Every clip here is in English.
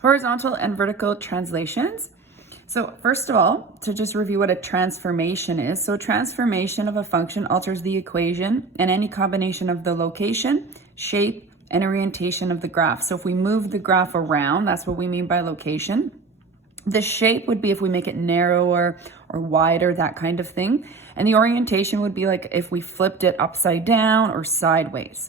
Horizontal and vertical translations. So first of all, to just review what a transformation is. So a transformation of a function alters the equation and any combination of the location, shape, and orientation of the graph. So if we move the graph around, that's what we mean by location. The shape would be if we make it narrower or wider, that kind of thing. And the orientation would be like if we flipped it upside down or sideways.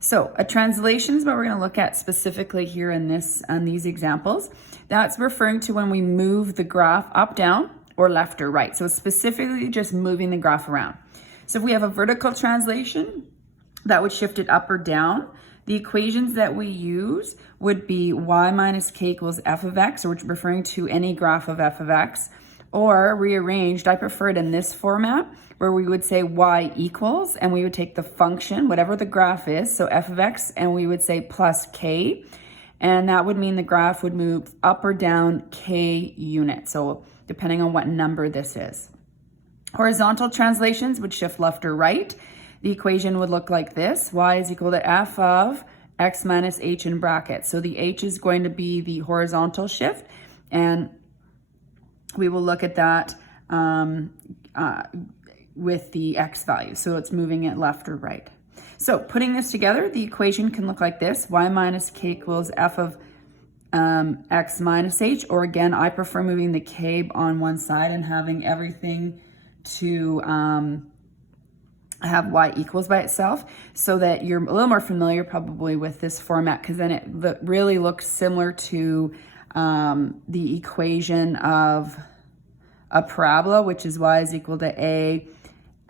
So a translation is what we're going to look at specifically here in these examples. That's referring to when we move the graph up, down, or left or right. So it's specifically just moving the graph around. So if we have a vertical translation, that would shift it up or down. The equations that we use would be y minus k equals f of x, or which is referring to any graph of f of x, or rearranged, I prefer it in this format, where we would say y equals, and we would take the function, whatever the graph is, so f of x, and we would say plus k, and that would mean the graph would move up or down k units, so depending on what number this is. Horizontal translations would shift left or right. The equation would look like this: y is equal to f of x minus h in brackets. So the h is going to be the horizontal shift, and we will look at that with the x value. So it's moving it left or right. So putting this together, the equation can look like this: y minus k equals f of x minus h, or again, I prefer moving the k on one side and having everything to have y equals by itself, so that you're a little more familiar probably with this format, because then it really looks similar to the equation of a parabola, which is y is equal to a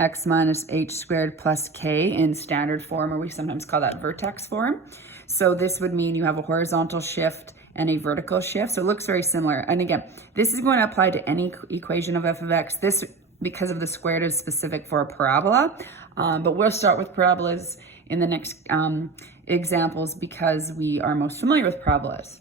x minus h squared plus k in standard form, or we sometimes call that vertex form. So this would mean you have a horizontal shift and a vertical shift. So it looks very similar. And again, this is going to apply to any equation of f of x. This, because of the squared, is specific for a parabola. But we'll start with parabolas in the next examples because we are most familiar with parabolas.